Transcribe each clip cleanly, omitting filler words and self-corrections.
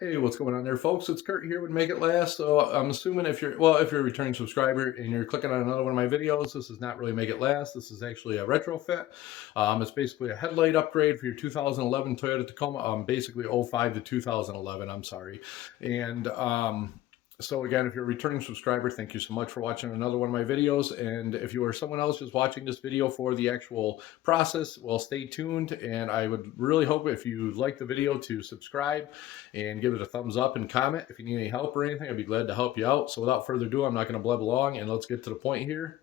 Hey, what's going on there, folks? It's Kurt here with Make It Last. So I'm assuming if you're a returning subscriber and you're clicking on another one of my videos, this is not really Make It Last. This is actually a retrofit. It's basically a headlight upgrade for your 2011 Toyota Tacoma. Basically 05 to 2011. I'm sorry, and so again, if you're a returning subscriber, thank you so much for watching another one of my videos. And if you are someone else just watching this video for the actual process, well, stay tuned. And I would really hope if you like the video to subscribe and give it a thumbs up and comment. If you need any help or anything, I'd be glad to help you out. So without further ado, I'm not going to blab along and let's get to the point here.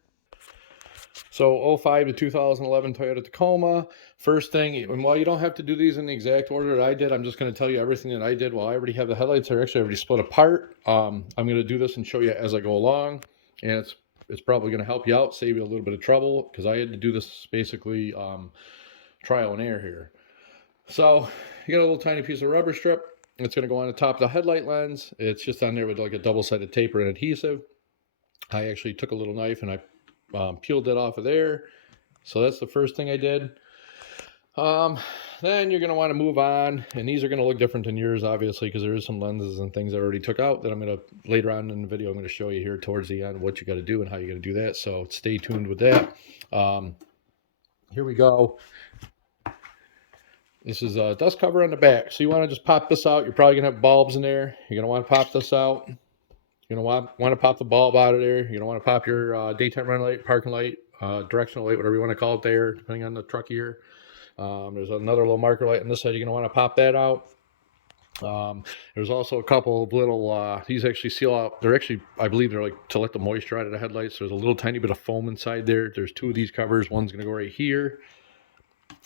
So 05 to 2011 Toyota Tacoma. First thing, and while you don't have to do these in the exact order that I did, I'm just going to tell you everything that I did. Well, I already have the headlights. They're actually already split apart. I'm going to do this and show you as I go along. And it's probably going to help you out, save you a little bit of trouble, because I had to do this basically trial and error here. So you got a little tiny piece of rubber strip. It's going to go on the top of the headlight lens. It's just on there with like a double-sided tape and adhesive. I actually took a little knife and I peeled it off of there. So that's the first thing I did. Then you're going to want to move on, and these are going to look different than yours, obviously, because there is some lenses and things I already took out that I'm going to, later on in the video, I'm going to show you here towards the end what you got to do and how you got to do that. So stay tuned with that. Here we go. This is a dust cover on the back. So you want to just pop this out. You're probably going to have bulbs in there. You're going to want to pop this out. You're going to want to pop the bulb out of there. You're going to want to pop your daytime running light, parking light, directional light, whatever you want to call it there, depending on the truck here. There's another little marker light on this side. You're going to want to pop that out. There's also a couple of little, these actually seal out. They're actually, I believe they're like to let the moisture out of the headlights. There's a little tiny bit of foam inside there. There's two of these covers. One's going to go right here.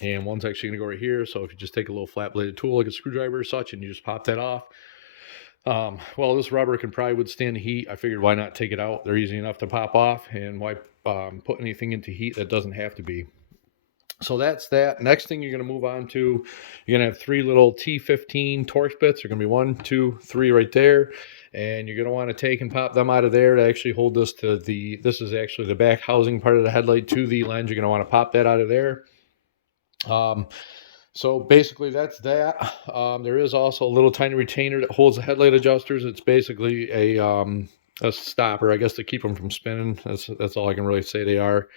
And one's actually going to go right here. So if you just take a little flat bladed tool like a screwdriver or such and you just pop that off. Well, this rubber can probably withstand the heat. I figured why not take it out? They're easy enough to pop off, and why put anything into heat that doesn't have to be. So that's that. Next thing you're going to move on to, you're going to have three little T15 Torx bits. They're going to be 1, 2, 3 right there. And you're going to want to take and pop them out of there to actually hold this to this is actually the back housing part of the headlight to the lens. You're going to want to pop that out of there. So basically that's that. There is also a little tiny retainer that holds the headlight adjusters. It's basically a stopper, I guess, to keep them from spinning. That's all I can really say they are.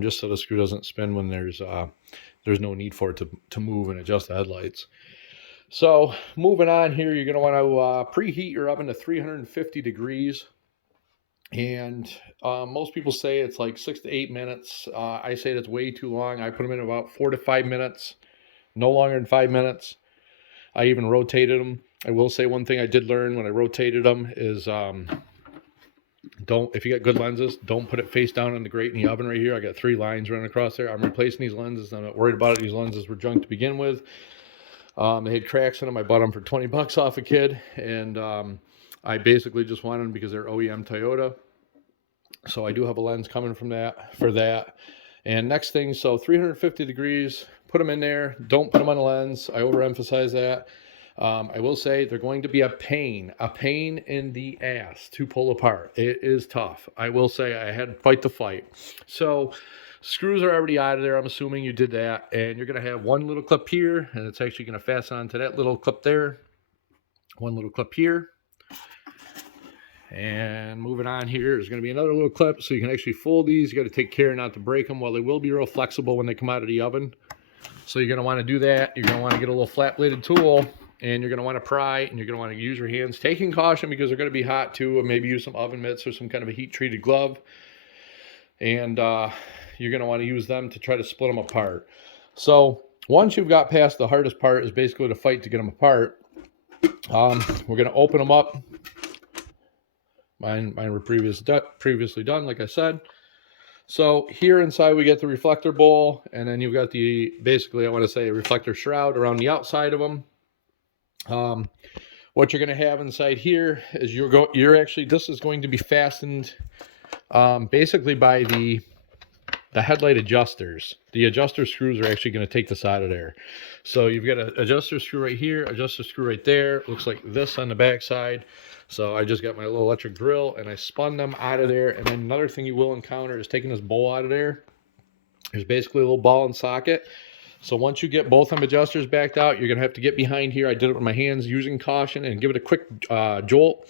Just so the screw doesn't spin when there's no need for it to move and adjust the headlights. So moving on here, you're going to want to preheat your oven to 350 degrees. And most people say it's like 6 to 8 minutes. I say that's way too long. I put them in about 4 to 5 minutes, no longer than 5 minutes. I even rotated them. I will say one thing I did learn when I rotated them is if you got good lenses, don't put it face down on the grate in the oven right here. I got 3 lines running across there. I'm replacing these lenses. I'm not worried about it. These lenses were junk to begin with. They had cracks in them. I bought them for 20 bucks off a kid, and I basically just wanted them because they're OEM Toyota. So I do have a lens coming from for that. And next thing, so 350 degrees, put them in there. Don't put them on the lens. I overemphasize that. I will say they're going to be a pain in the ass to pull apart. It is tough. I will say I had to fight the fight. So screws are already out of there. I'm assuming you did that. And you're going to have one little clip here, and it's actually going to fasten onto that little clip there. One little clip here. And moving on here, there's going to be another little clip, so you can actually fold these. You got to take care not to break them. Well, they will be real flexible when they come out of the oven. So you're going to want to do that. You're going to want to get a little flat-bladed tool, and you're going to want to pry, and you're going to want to use your hands. Taking caution because they're going to be hot too, or maybe use some oven mitts or some kind of a heat-treated glove. And you're going to want to use them to try to split them apart. So once you've got past the hardest part is basically the fight to get them apart, we're going to open them up. Mine were previously done, like I said. So here inside we get the reflector bowl, and then you've got basically I want to say a reflector shroud around the outside of them. What you're going to have inside here is this is going to be fastened basically by the headlight adjusters. The adjuster screws are actually going to take this out of there. So you've got an adjuster screw right here, adjuster screw right there. It looks like this on the back side. So I just got my little electric drill and I spun them out of there. And then another thing you will encounter is taking this bowl out of there. There's basically a little ball and socket. So once you get both them adjusters backed out, you're going to have to get behind here. I did it with my hands using caution and give it a quick jolt,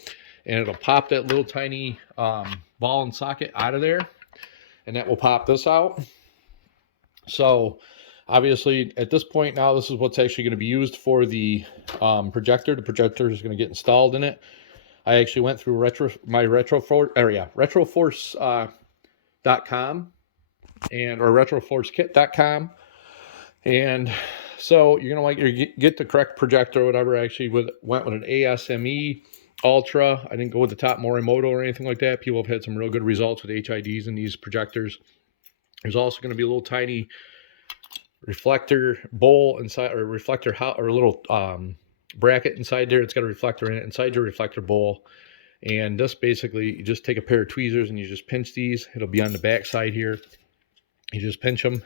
and it'll pop that little tiny ball and socket out of there, and that will pop this out. So obviously at this point now, this is what's actually going to be used for the projector. The projector is going to get installed in it. I actually went through retroforce.com or retroforcekit.com. And so you're going to get the correct projector or whatever. I actually went with an ASME Ultra. I didn't go with the top Morimoto or anything like that. People have had some real good results with HIDs in these projectors. There's also going to be a little tiny reflector bowl inside, or reflector or a little bracket inside there. It's got a reflector in it inside your reflector bowl. And this basically, you just take a pair of tweezers and you just pinch these. It'll be on the back side here. You just pinch them,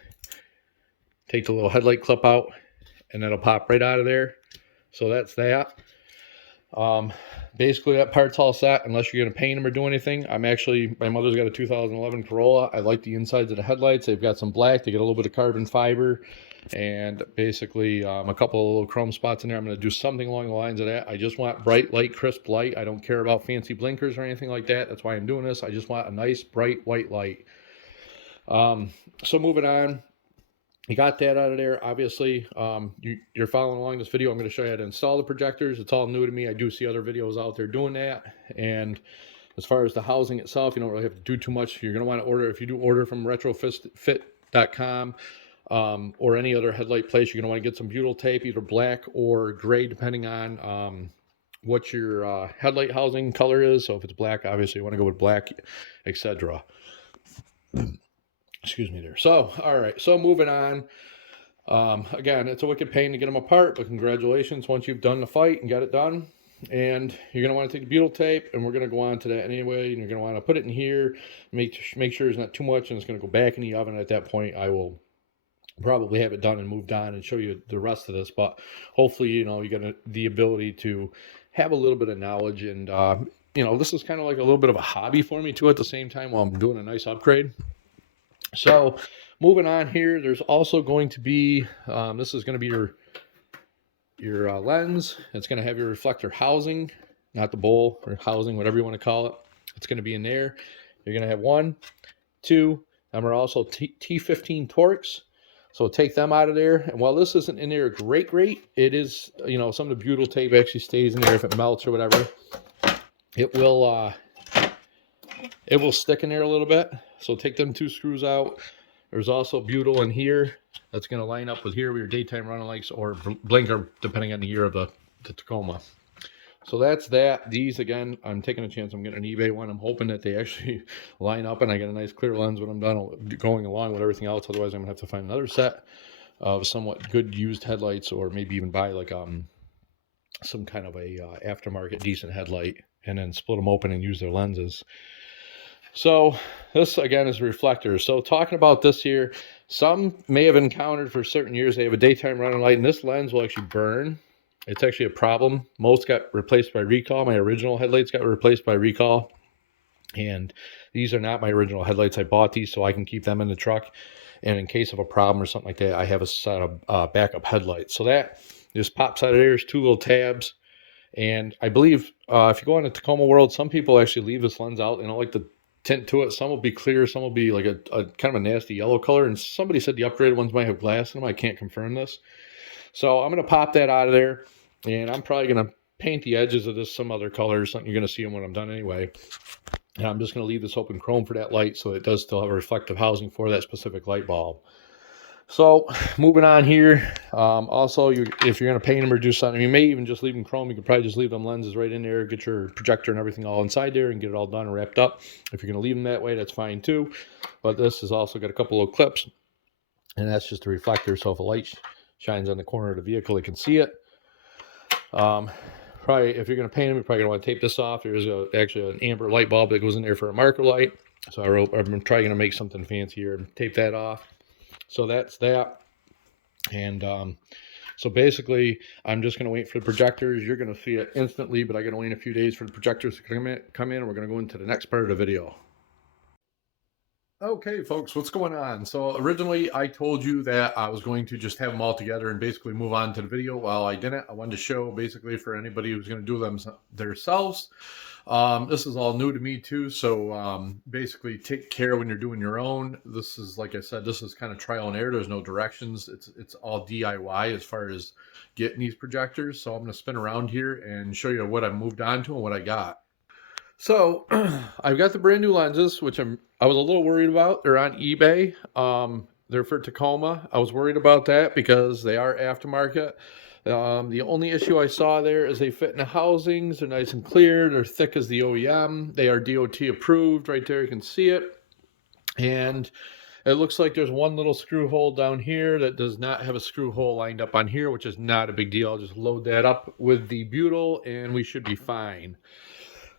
take the little headlight clip out, and that'll pop right out of there. So that's that. Basically that part's all set unless you're going to paint them or do anything. My mother's got a 2011 Corolla. I like the insides of the headlights. They've got some black. They get a little bit of carbon fiber and basically a couple of little chrome spots in there. I'm going to do something along the lines of that. I just want bright light, crisp light. I don't care about fancy blinkers or anything like that. That's why I'm doing this. I just want a nice bright white light. So moving on. You got that out of there. Obviously, you're following along this video. I'm going to show you how to install the projectors. It's all new to me. I do see other videos out there doing that. And as far as the housing itself, you don't really have to do too much. You're going to want to order, if you do order from retrofit.com or any other headlight place, you're going to want to get some butyl tape, either black or gray, depending on what your headlight housing color is. So if it's black, obviously you want to go with black, etc. Excuse me there. So, all right. So moving on. Again, it's a wicked pain to get them apart, but congratulations once you've done the fight and got it done. And you're going to want to take the butyl tape, and we're going to go on to that anyway. And you're going to want to put it in here, make sure there's not too much, and it's going to go back in the oven. At that point, I will probably have it done and moved on and show you the rest of this. But hopefully, you get the ability to have a little bit of knowledge. And, this is kind of like a little bit of a hobby for me, too, at the same time while I'm doing a nice upgrade. So moving on here, there's also going to be, this is going to be your lens. It's going to have your reflector housing, not the bowl, or housing, whatever you want to call it. It's going to be in there. You're going to have 1, 2, and we're also T15 Torx. So take them out of there. And while this isn't in there great, it is, some of the butyl tape actually stays in there if it melts or whatever. It will stick in there a little bit. So take them 2 screws out. There's also butyl in here. That's going to line up with here with your daytime running lights or blinker, depending on the year of the Tacoma. So that's that. These, again, I'm taking a chance. I'm getting an eBay one. I'm hoping that they actually line up and I get a nice clear lens when I'm done going along with everything else. Otherwise, I'm going to have to find another set of somewhat good used headlights, or maybe even buy like some kind of a aftermarket decent headlight and then split them open and use their lenses. So this, again, is reflectors. So talking about this here, some may have encountered for certain years, they have a daytime running light, and this lens will actually burn. It's actually a problem. Most got replaced by recall. My original headlights got replaced by recall. And these are not my original headlights. I bought these so I can keep them in the truck. And in case of a problem or something like that, I have a set of backup headlights. So that just pops out of there. There's 2 little tabs. And I believe if you go on the Tacoma World, some people actually leave this lens out. They don't like the tint to it. Some will be clear, some will be like a kind of a nasty yellow color, and somebody said the upgraded ones might have glass in them. I can't confirm this. So I'm going to pop that out of there, and I'm probably going to paint the edges of this some other color or something. You're going to see them when I'm done anyway. And I'm just going to leave this open chrome for that light, so it does still have a reflective housing for that specific light bulb. So moving on here, also if you're going to paint them or do something, you may even just leave them chrome. You could probably just leave them lenses right in there, get your projector and everything all inside there and get it all done and wrapped up. If you're going to leave them that way, that's fine too. But this has also got a couple of clips, and that's just a reflector. So if a light shines on the corner of the vehicle, they can see it. Probably if you're going to paint them, you're probably going to want to tape this off. There's actually an amber light bulb that goes in there for a marker light. So I'm probably going to make something fancy here and tape that off. So that's that. And so basically, I'm just going to wait for the projectors. You're going to see it instantly, but I got to wait a few days for the projectors to come in. And we're going to go into the next part of the video. Okay, folks, what's going on? So originally I told you that I was going to just have them all together and basically move on to the video. Well, I didn't. I wanted to show basically for anybody who's going to do them themselves. This is all new to me too. So basically take care when you're doing your own. This is, like I said, this is kind of trial and error. There's no directions. It's all DIY as far as getting these projectors. So I'm going to spin around here and show you what I moved on to and what I got. So I've got the brand new lenses, which I was a little worried about. They're on eBay. They're for Tacoma. I was worried about that because they are aftermarket. The only issue I saw there is they fit in the housings. They're nice and clear. They're thick as the OEM. They are DOT approved. Right there, you can see it. And it looks like there's one little screw hole down here that does not have a screw hole lined up on here, which is not a big deal. I'll just load that up with the butyl and we should be fine.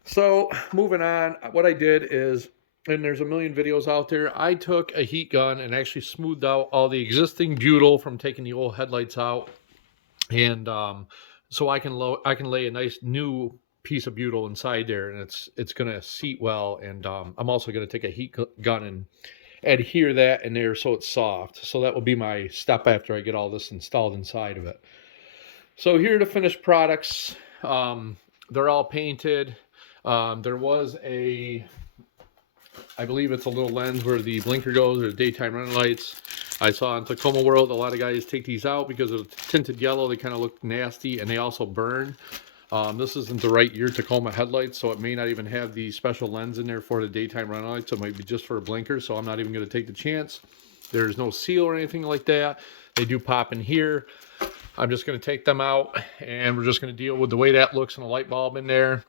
So moving on, what I did is, and there's a million videos out there, I took a heat gun and actually smoothed out all the existing butyl from taking the old headlights out. And so I can lay a nice new piece of butyl inside there, and it's going to seat well. And I'm also going to take a heat gun and adhere that in there so it's soft. So that will be my step after I get all this installed inside of it. So here are the finished products. They're all painted. There was I believe it's a little lens where the blinker goes, or the daytime running lights. I saw in Tacoma World a lot of guys take these out because of the tinted yellow. They kind of look nasty and they also burn. This isn't the right year Tacoma headlights, so it may not even have the special lens in there for the daytime running lights. It might be just for a blinker, so I'm not even going to take the chance. There's no seal or anything like that. They do pop in here. I'm just going to take them out and we're just going to deal with the way that looks and a light bulb in there.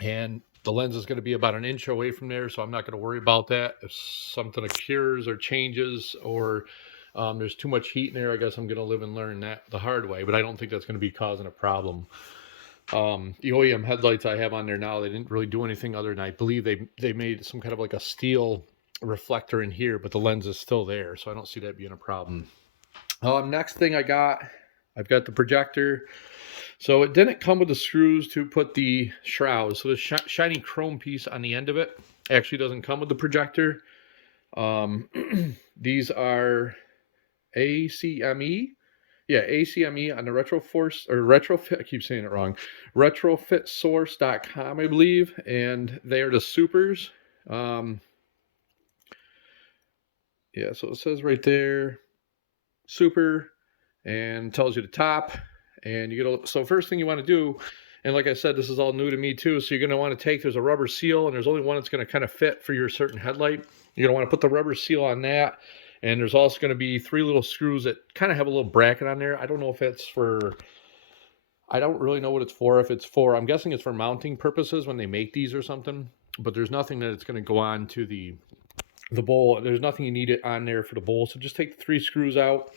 And the lens is going to be about an inch away from there, so I'm not going to worry about that. If something occurs or changes or there's too much heat in there, I guess I'm going to live and learn that the hard way, but I don't think that's going to be causing a problem. The OEM headlights I have on there now, they didn't really do anything other than I believe they made some kind of like a steel reflector in here, but the lens is still there, so I don't see that being a problem. Next thing I've got the projector. So it didn't come with the screws to put the shroud. So the shiny chrome piece on the end of it actually doesn't come with the projector. These are ACME. Yeah, ACME on the Retrofit. I keep saying it wrong. Retrofitsource.com, I believe. And they are the supers. Yeah, so it says right there, super, and tells you the top. And you get so first thing you want to do, and like I said, this is all new to me too, so you're going to want to take, there's a rubber seal, and there's only one that's going to kind of fit for your certain headlight. You're going to want to put the rubber seal on that, and there's also going to be 3 little screws that kind of have a little bracket on there. I don't know if it's for, I don't really know what it's for. If it's for, I'm guessing it's for mounting purposes when they make these or something, but there's nothing that it's going to go on to the bowl. There's nothing you need it on there for the bowl, so just take the 3 screws out.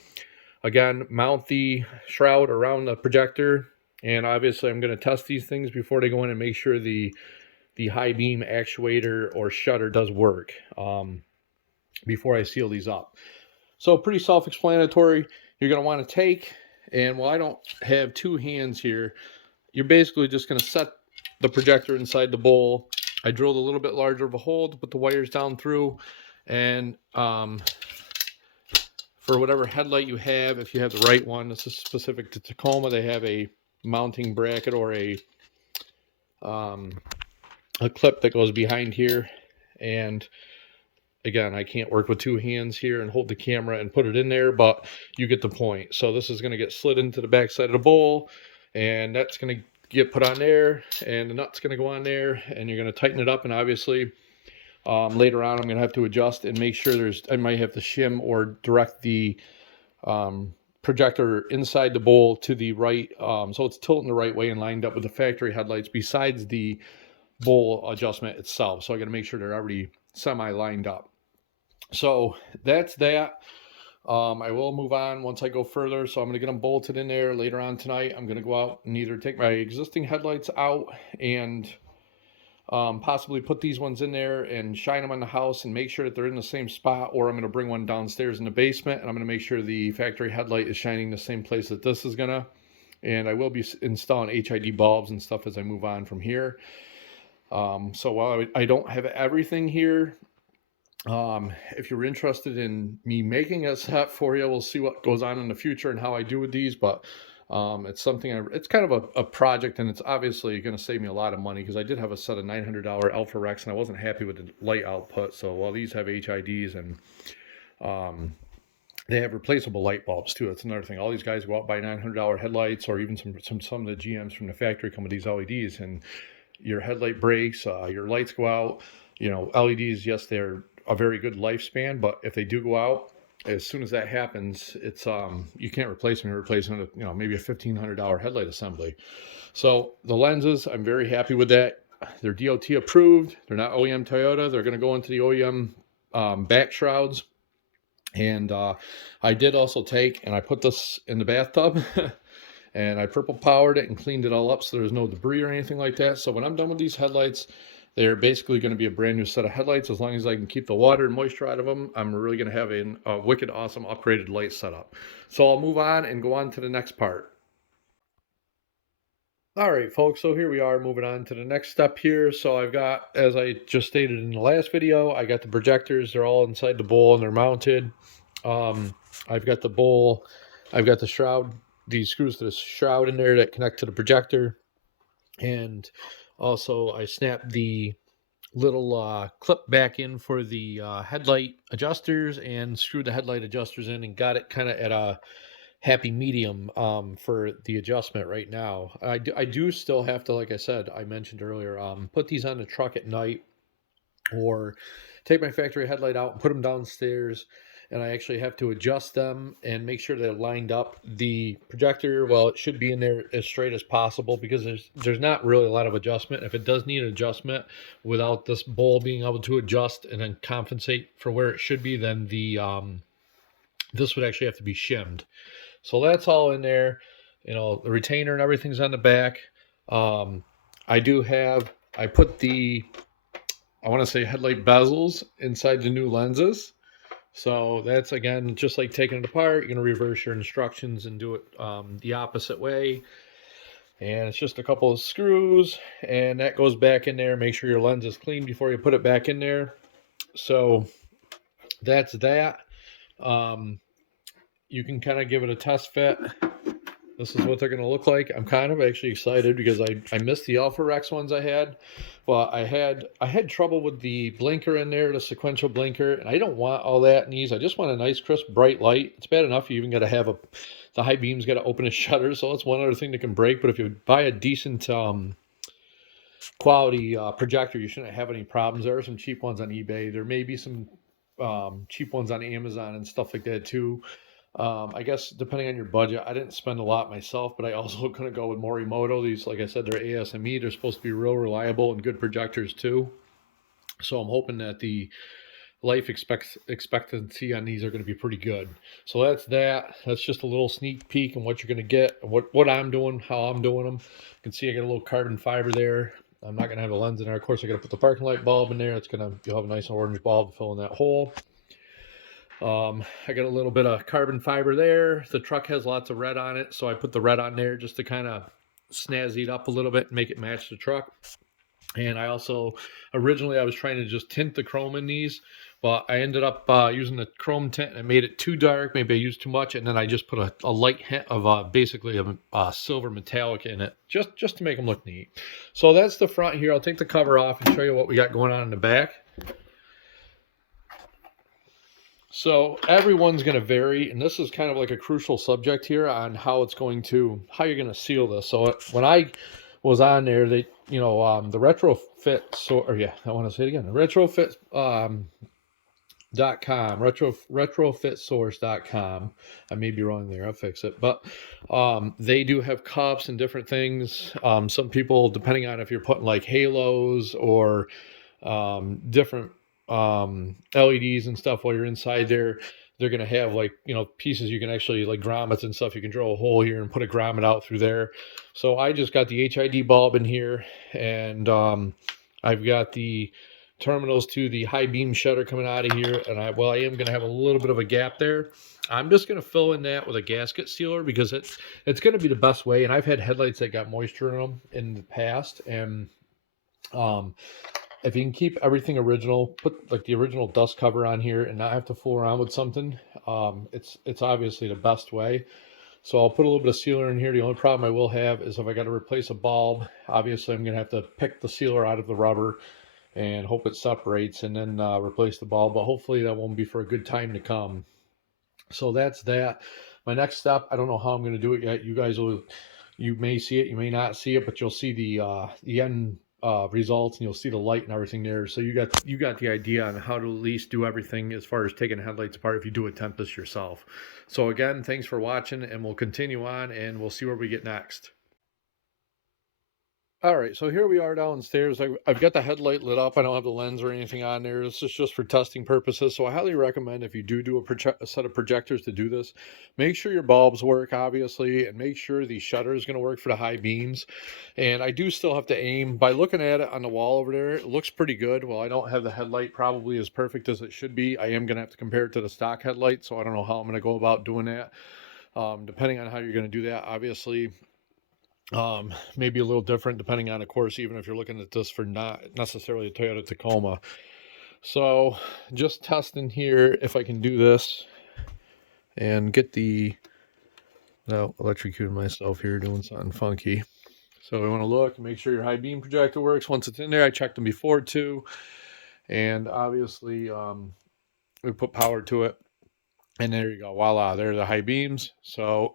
Again, mount the shroud around the projector, and obviously I'm going to test these things before they go in and make sure the high beam actuator or shutter does work before I seal these up. So pretty self-explanatory. You're going to want to take, and while I don't have 2 hands here, you're basically just going to set the projector inside the bowl. I drilled a little bit larger of a hole to put the wires down through, and for whatever headlight you have, if you have the right one, this is specific to Tacoma, they have a mounting bracket or a clip that goes behind here. And again, I can't work with 2 hands here and hold the camera and put it in there, but you get the point. So this is going to get slid into the back side of the bowl, and that's going to get put on there, and the nut's going to go on there, and you're going to tighten it up. And obviously later on I'm going to have to adjust and make sure I might have to shim or direct the projector inside the bowl to the right, so it's tilting the right way and lined up with the factory headlights besides the bowl adjustment itself. So I got to make sure they're already semi lined up. So that's that. I will move on once I go further. So I'm going to get them bolted in there later on tonight. I'm going to go out and either take my existing headlights out and possibly put these ones in there and shine them on the house and make sure that they're in the same spot, or I'm going to bring one downstairs in the basement and I'm going to make sure the factory headlight is shining the same place that this is going to. And I will be installing HID bulbs and stuff as I move on from here. So while I don't have everything here, If you're interested in me making a set for you, we'll see what goes on in the future and how I do with these. But it's something it's kind of a project, and it's obviously going to save me a lot of money because I did have a set of $900 Alpha Rex, and I wasn't happy with the light output. So while these have HIDs and um, they have replaceable light bulbs too. That's another thing. All these guys go out buy $900 headlights, or even some of the GMs from the factory come with these LEDs, and your headlight breaks, your lights go out. You know, LEDs, yes, they're a very good lifespan, but if they do go out, as soon as that happens, it's you can't replace them. You're replacing maybe a $1,500 headlight assembly. So the lenses, I'm very happy with that. They're DOT approved. They're not OEM Toyota. They're going to go into the OEM back shrouds. And I did also take, and I put this in the bathtub and I purple powered it and cleaned it all up so there's no debris or anything like that. So when I'm done with these headlights, they're basically going to be a brand new set of headlights. As long as I can keep the water and moisture out of them, I'm really going to have a wicked awesome upgraded light setup. So I'll move on and go on to the next part. All right, folks, so here we are moving on to the next step here. So I've got, as I just stated in the last video, I got the projectors. They're all inside the bowl and they're mounted. I've got the bowl, I've got the shroud, these screws to the shroud in there that connect to the projector. And also I snapped the little clip back in for the headlight adjusters and screwed the headlight adjusters in and got it kind of at a happy medium for the adjustment right now. I do still have to, like I said, I mentioned earlier, put these on the truck at night or take my factory headlight out and put them downstairs, and I actually have to adjust them and make sure they're lined up. The projector, well, it should be in there as straight as possible because there's not really a lot of adjustment. If it does need an adjustment without this bowl being able to adjust and then compensate for where it should be, then the this would actually have to be shimmed. So that's all in there. You know, the retainer and everything's on the back. I put the, I want to say headlight bezels inside the new lenses. So that's, again, just like taking it apart. You're going to reverse your instructions and do it the opposite way. And it's just a couple of screws, and that goes back in there. Make sure your lens is clean before you put it back in there. So that's that. You can kind of give it a test fit. This is what they're going to look like. I'm kind of actually excited because I missed the Alpha Rex ones I had. But I had trouble with the blinker in there, the sequential blinker, and I don't want all that in these. I just want a nice, crisp, bright light. It's bad enough you even got to have the high beam's got to open a shutter, so that's one other thing that can break. But if you buy a decent quality projector, you shouldn't have any problems. There are some cheap ones on eBay. There may be some cheap ones on Amazon and stuff like that too. I guess depending on your budget, I didn't spend a lot myself, but I also couldn't go with Morimoto. These, like I said, they're ASME. They're supposed to be real reliable and good projectors too. So I'm hoping that the life expectancy on these are going to be pretty good. So that's that. That's just a little sneak peek on what you're going to get, what I'm doing, how I'm doing them. You can see I got a little carbon fiber there. I'm not going to have a lens in there. Of course, I got to put the parking light bulb in there. You'll have a nice orange bulb to fill in that hole. I got a little bit of carbon fiber there. The truck has lots of red on it, so I put the red on there just to kind of snazzy it up a little bit and make it match the truck. And I also, originally I was trying to just tint the chrome in these, but I ended up using the chrome tint and made it too dark. Maybe I used too much, and then I just put a light hint of basically a silver metallic in it, just to make them look neat. So that's the front here. I'll take the cover off and show you what we got going on in the back. So everyone's going to vary, and this is kind of like a crucial subject here on how you're going to seal this. So when I was on there, the retrofit, I want to say it again, the retrofit, .com, retrofitsource.com. I may be wrong there. I'll fix it. But they do have cups and different things. Some people, depending on if you're putting like halos or different LEDs and stuff while you're inside there, they're going to have pieces you can actually, like grommets and stuff, you can drill a hole here and put a grommet out through there. So I just got the HID bulb in here, and I've got the terminals to the high beam shutter coming out of here, and I am going to have a little bit of a gap there. I'm just going to fill in that with a gasket sealer because it's going to be the best way. And I've had headlights that got moisture in them in the past, and if you can keep everything original, put like the original dust cover on here and not have to fool around with something, it's obviously the best way. So I'll put a little bit of sealer in here. The only problem I will have is if I got to replace a bulb, obviously I'm going to have to pick the sealer out of the rubber and hope it separates and then replace the bulb. But hopefully that won't be for a good time to come. So that's that. My next step, I don't know how I'm going to do it yet. You may see it, you may not see it, but you'll see the end results, and you'll see the light and everything there. So you got the idea on how to at least do everything as far as taking headlights apart if you do attempt this yourself. So again, thanks for watching, and we'll continue on, and we'll see where we get next. All right, so here we are downstairs. I've got the headlight lit up. I don't have the lens or anything on there. This is just for testing purposes. So I highly recommend if you do a set of projectors to do this, make sure your bulbs work, obviously, and make sure the shutter is going to work for the high beams. And I do still have to aim. By looking at it on the wall over there, it looks pretty good. Well, I don't have the headlight probably as perfect as it should be. I am going to have to compare it to the stock headlight, so I don't know how I'm going to go about doing that. Depending on how you're going to do that, obviously. Maybe a little different depending on, of course, even if you're looking at this for not necessarily a Toyota Tacoma. So just testing here if I can do this and get the, now electrocuting myself here doing something funky. So we want to look and make sure your high beam projector works. Once it's in there, I checked them before too. And obviously we put power to it. And there you go, voila, there are the high beams. So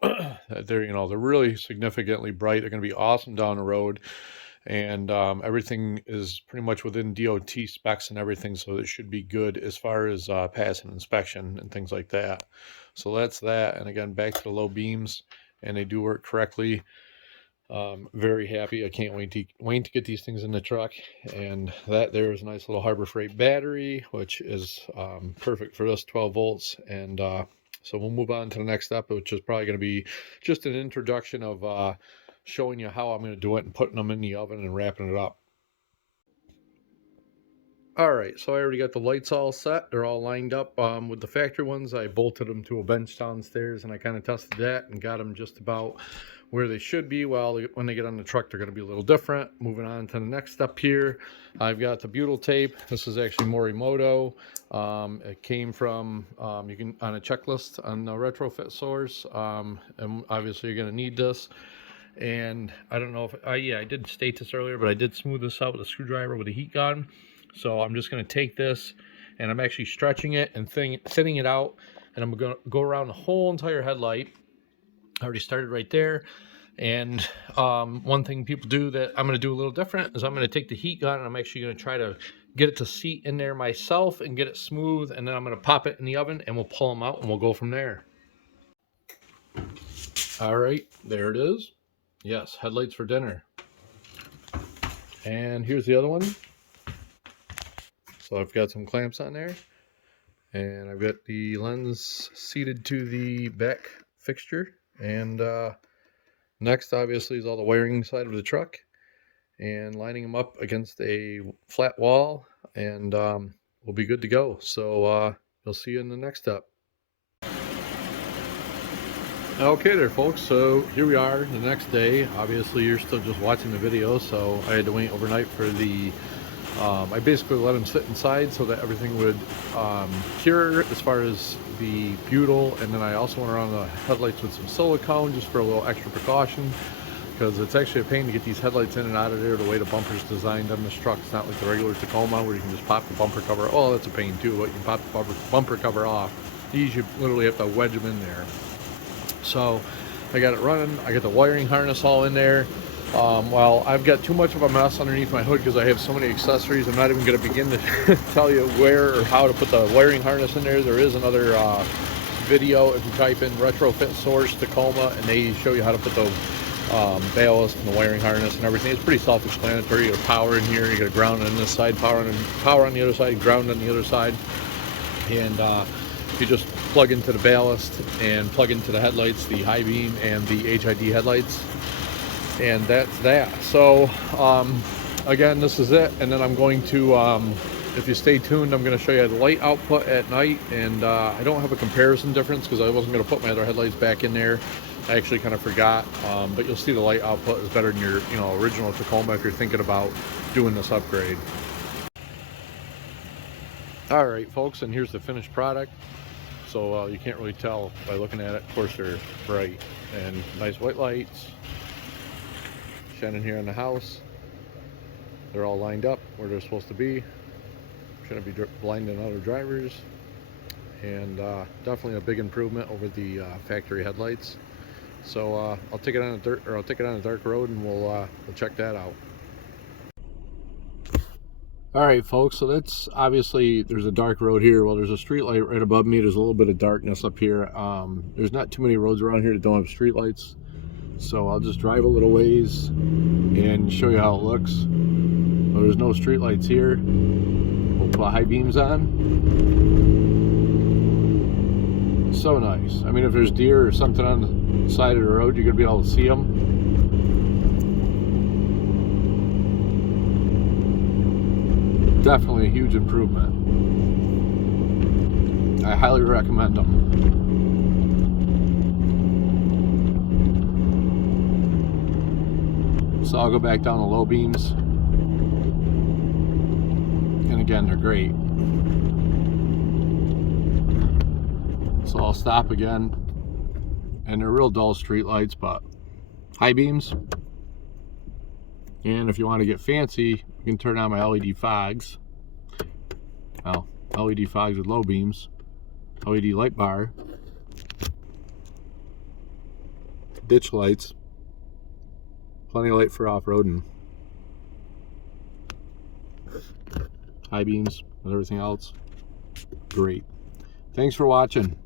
they're, they're really significantly bright. They're going to be awesome down the road. And everything is pretty much within DOT specs and everything, so it should be good as far as passing inspection and things like that. So that's that. And again, back to the low beams, and they do work correctly. Very happy. I can't wait to get these things in the truck. And that there is a nice little Harbor Freight battery, which is perfect for this 12 volts. And so we'll move on to the next step, which is probably going to be just an introduction of showing you how I'm going to do it and putting them in the oven and wrapping it up. All right, so I already got the lights all set. They're all lined up. With the factory ones, I bolted them to a bench downstairs, and I kind of tested that and got them just about where they should be. Well, when they get on the truck, they're going to be a little different. Moving on to the next step here, I've got the butyl tape. This is actually Morimoto. It came from, you can, on a checklist on the retrofit source, and obviously you're going to need this. And I don't know if, yeah, I did state this earlier, but I did smooth this out with a screwdriver with a heat gun. So I'm just going to take this, and I'm actually stretching it and thinning it out, and I'm going to go around the whole entire headlight. I already started right there. And one thing people do that I'm going to do a little different is I'm going to take the heat gun, and I'm actually going to try to get it to seat in there myself and get it smooth, and then I'm going to pop it in the oven, and we'll pull them out, and we'll go from there. All right, there it is. Yes, headlights for dinner. And here's the other one. So I've got some clamps on there, and I've got the lens seated to the back fixture. And next, obviously, is all the wiring side of the truck, and lining them up against a flat wall, and we'll be good to go. So you'll see you in the next step. Okay there, folks, so here we are the next day. Obviously you're still just watching the video, so I had to wait overnight for the I basically let them sit inside so that everything would cure as far as the butyl, and then I also went around the headlights with some silicone just for a little extra precaution, because it's actually a pain to get these headlights in and out of there the way the bumper's designed on this truck. It's not like the regular Tacoma where you can just pop the bumper cover. Oh, that's a pain too, but you can pop the bumper cover off. These you literally have to wedge them in there. So I got it running. I got the wiring harness all in there. Well, I've got too much of a mess underneath my hood because I have so many accessories. I'm not even going to begin to tell you where or how to put the wiring harness in there. There is another video if you type in retrofit source Tacoma, and they show you how to put the ballast and the wiring harness and everything. It's pretty self-explanatory. You got a power in here, you got a ground on this side, power on the other side, ground on the other side, and you just plug into the ballast and plug into the headlights, the high beam and the HID headlights, and that's that. So again, this is it, and then I'm going to if you stay tuned, I'm going to show you the light output at night. And I don't have a comparison difference because I wasn't going to put my other headlights back in there. I actually kind of forgot, but you'll see the light output is better than your original Tacoma if you're thinking about doing this upgrade. All right, folks, and here's the finished product. So you can't really tell by looking at it. Of course, they're bright and nice white lights shining here on the house. They're all lined up where they're supposed to be. Shouldn't be blinding other drivers. And definitely a big improvement over the factory headlights. So I'll take it on a dark road, and we'll check that out. All right, folks, so that's obviously, there's a dark road here. Well, there's a street light right above me. There's a little bit of darkness up here. There's not too many roads around here that don't have street lights. So I'll just drive a little ways and show you how it looks. Well, there's no street lights here. We'll put high beams on. So nice. I mean, if there's deer or something on the side of the road, you're gonna be able to see them. Definitely a huge improvement. I highly recommend them. So I'll go back down the low beams. And again, they're great. So I'll stop again. And they're real dull street lights, but high beams. And if you want to get fancy, you can turn on my LED fogs. Well, LED fogs with low beams. LED light bar. Ditch lights. Plenty of light for off-roading. High beams and everything else. Great. Thanks for watching.